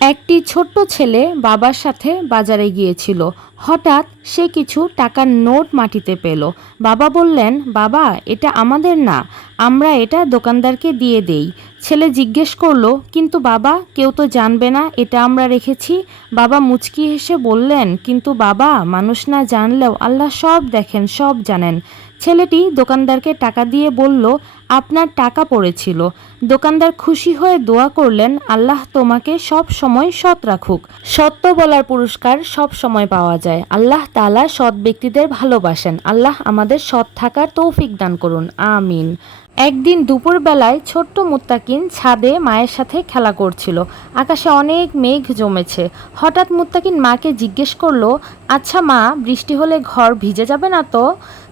একটি ছোট্ট ছেলে বাবার সাথে বাজারে গিয়েছিল। হঠাৎ সে কিছু টাকার নোট মাটিতে পেল। বাবা বললেন, বাবা, এটা আমাদের না। আমরা এটা দোকানদারকে দিয়ে দেই। ছেলে জিজ্ঞেস করল, কিন্তু বাবা, কেউ তো জানবে না এটা আমরা রেখেছি? বাবা মুচকি হেসে বললেন, কিন্তু বাবা, মানুষ না জানলেও আল্লাহ সব দেখেন, সব জানেন। ছেলেটি দোকানদারকে টাকা দিয়ে বলল আপনার টাকা পড়েছিল। দোকানদার খুশি হয়ে দোয়া করলেন, আল্লাহ তোমাকে সব সময় সৎ রাখুক। সত্য বলার পুরস্কার সব সময় পাওয়া যায়। আল্লাহ তালা সৎ ব্যক্তিদের ভালোবাসেন। আল্লাহ আমাদের সৎ থাকার তৌফিক দান করুন। আমিন। একদিন দুপুরবেলায় ছোট্ট মুত্তাকিন ছাদে মায়ের সাথে খেলা করছিল। আকাশে অনেক মেঘ জমেছে। হঠাৎ মুত্তাকিন মাকে জিজ্ঞেস করল আচ্ছা মা, বৃষ্টি হলে ঘর ভিজে যাবে না তো?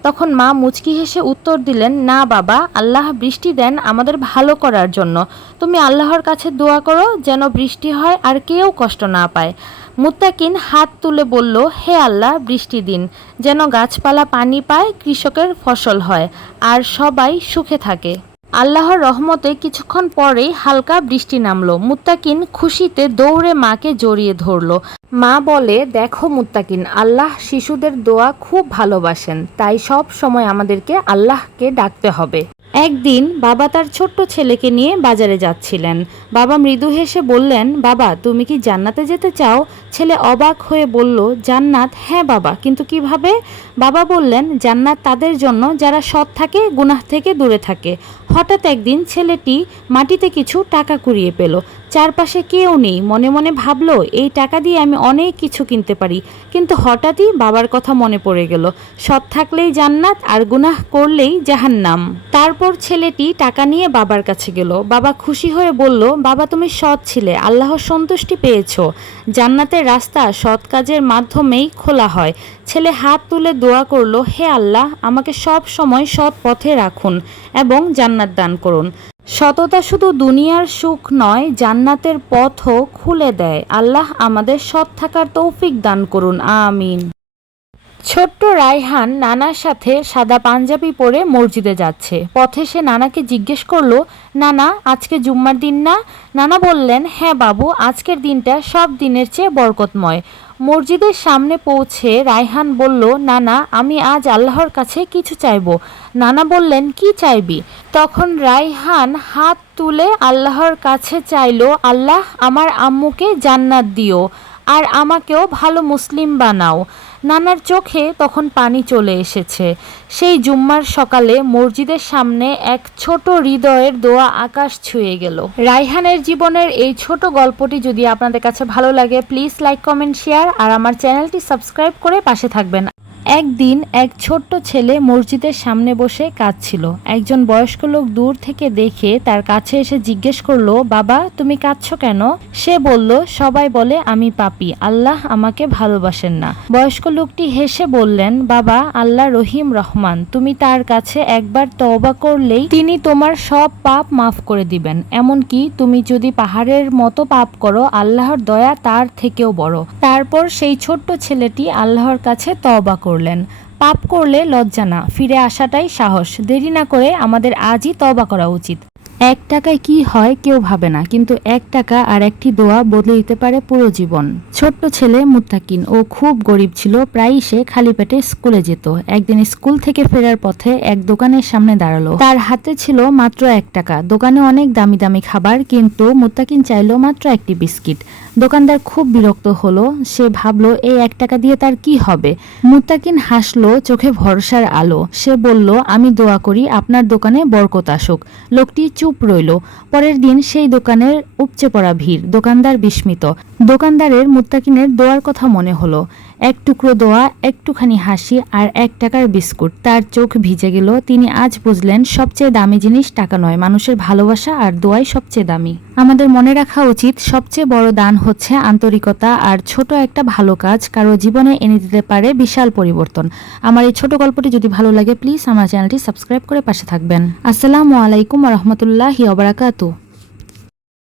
তখন মা মুচকি হেসে উত্তর দিলেন, না বাবা, আল্লাহ বৃষ্টি দেন আমাদের ভালো করার জন্য। তুমি আল্লাহর কাছে দোয়া করো যেন বৃষ্টি হয় আর কেউ কষ্ট না পায়। মুত্তাকিন হাত তুলে বলল, হে আল্লাহ, বৃষ্টি দিন। যেন গাছপালা পানি পায়, কৃষকের ফসল হয় আর সবাই সুখে থাকে। আল্লাহর রহমতে কিছুক্ষণ পরেই হালকা বৃষ্টি নামলো। মুত্তাকিন খুশিতে দৌড়ে মাকে জড়িয়ে ধরলো। মা বলে, দেখো মুত্তাকিন, আল্লাহ শিশুদের দোয়া খুব ভালোবাসেন। তাই সব সময় আমাদেরকে আল্লাহকে ডাকতে হবে। একদিন বাবা তার ছোট্ট ছেলেকে নিয়ে বাজারে যাচ্ছিলেন। বাবা মৃদু হেসে বললেন, বাবা, তুমি কি জান্নাতে যেতে চাও? ছেলে অবাক হয়ে বলল, জান্নাত? হ্যাঁ বাবা, কিন্তু কীভাবে? বাবা বললেন, জান্নাত তাদের জন্য, যারা সৎ থাকে, গুনাহ থেকে দূরে থাকে। হঠাৎ একদিন ছেলেটি মাটিতে কিছু টাকা কুড়িয়ে পেল। চারপাশে কেউ নেই। মনে মনে ভাবলো, এই টাকা দিয়ে আমি অনেক কিছু কিনতে পারি। কিন্তু হঠাৎই বাবার কথা মনে পড়ে গেল। সৎ থাকলেই জান্নাত, আর গুনাহ করলেই জাহান্নাম। তারপর ছেলেটি টাকা নিয়ে বাবার কাছে গেল। বাবা খুশি হয়ে বলল, বাবা, তুমি সৎ ছিলে। আল্লাহর সন্তুষ্টি পেয়েছ। জান্নাতের রাস্তা সৎ কাজের মাধ্যমেই খোলা হয়। ছেলে হাত তুলে দোয়া করল, হে আল্লাহ, আমাকে সব সময় সৎ পথে রাখুন এবং জান্নাত দান করুন। সততা শুধু দুনিয়ার সুখ নয়, জান্নাতের পথও খুলে দেয়। আল্লাহ আমাদের সৎ থাকার তৌফিক দান করুন। আমিন। ছোট্ট রায়হান নানার সাথে সাদা পাঞ্জাবি পরে মসজিদে যাচ্ছে। পথে সে নানাকে জিজ্ঞেস করল, নানা, আজকে জুম্মার দিন না? নানা বললেন হ্যাঁ বাবু, আজকের দিনটা সব দিনের চেয়ে বরকতময়। মসজিদের সামনে পৌঁছে রায়হান বলল, নানা, আমি আজ আল্লাহর কাছে কিছু চাইব। নানা বললেন, কি চাইবি? তখন রায়হান হাত তুলে আল্লাহর কাছে চাইলো, আল্লাহ, আমার আম্মুকে জান্নাত দিও। আর আমাকেও ভালো মুসলিম বানাও। নানার চোখে তখন পানি চলে এসেছে। সেই জুম্মার সকালে মসজিদের সামনে এক ছোট হৃদয়ের দোয়া আকাশ ছুঁয়ে গেল। রাইহানের জীবনের এই ছোট গল্পটি যদি আপনাদের কাছে ভালো লাগে প্লিজ লাইক কমেন্ট শেয়ার আর আমার চ্যানেলটি সাবস্ক্রাইব করে পাশে থাকবেন। একদিন এক ছোট্ট ছেলে মসজিদের সামনে বসে কাঁদছিল। একজন বয়স্ক লোক দূর থেকে দেখে তার কাছে এসে জিজ্ঞেস করল, বাবা, তুমি কাঁদছ কেন? সে বলল, সবাই বলে আমি পাপি, আল্লাহ আমাকে ভালোবাসেন না। বয়স্ক লোকটি হেসে বললেন, বাবা, আল্লাহ রহিম রহমান, তুমি তার কাছে একবার তওবা করলেই তিনি তোমার সব পাপ মাফ করে দিবেন। এমনকি তুমি যদি পাহাড়ের মতো পাপ করো, আল্লাহর দয়া তার থেকেও বড়। তারপর সেই ছোট্ট ছেলেটি আল্লাহর কাছে তওবা করলেন। পাপ করলে লজ্জা না, ফিরে আসাটাই সাহস। দেরি না করে আমাদের আজই তবা করা উচিত। এক টাকায় কি হয় কেউ ভাবে না, কিন্তু এক টাকা আর একটি দোয়া বদলে দিতে পারে পুরো জীবন। ছোট্ট ছেলে মুত্তাকিন, ও খুব গরিব ছিল, প্রায়ই সে খালি পেটে স্কুলে যেত। একদিন স্কুল থেকে ফেরার পথে এক দোকানের সামনে দাঁড়াল। তার হাতে ছিল মাত্র এক টাকা। দোকানে অনেক দামি দামি খাবার, কিন্তু মুত্তাকিন চাইলো মাত্র একটি বিস্কিট। দোকানদার খুব বিরক্ত হলো। সে ভাবলো, এই এক টাকা দিয়ে তার কি হবে? মুত্তাকিন হাসলো, চোখে ভরসার আলো। সে বলল, আমি দোয়া করি, আপনার দোকানে বরকত আসুক। লোকটি চুপ রইল। পরের দিন সেই দোকানের উপচে পড়া ভিড়, দোকানদার বিস্মিত। দোকানদারের মুত্তাকিনের দোয়ার কথা মনে হলো। এক টুকরো দোয়া, একটুখানি হাসি আর এক টাকার বিস্কুট। তার চোখ ভিজে গেল। তিনি আজ বুঝলেন, সবচেয়ে দামি জিনিস টাকা নয়, মানুষের ভালোবাসা আর দোয়াই সবচেয়ে দামি। আমাদের মনে রাখা উচিত, সবচেয়ে বড় দান হচ্ছে আন্তরিকতা আর ছোট একটা ভালো কাজ। কারও জীবনে এনে দিতে পারে বিশাল পরিবর্তন। আমার এই ছোট গল্পটি যদি ভালো লাগে, প্লিজ আমার চ্যানেলটি সাবস্ক্রাইব করে পাশে থাকবেন। আসসালামু আলাইকুম রহমতুল্লাহি অবরাকাতু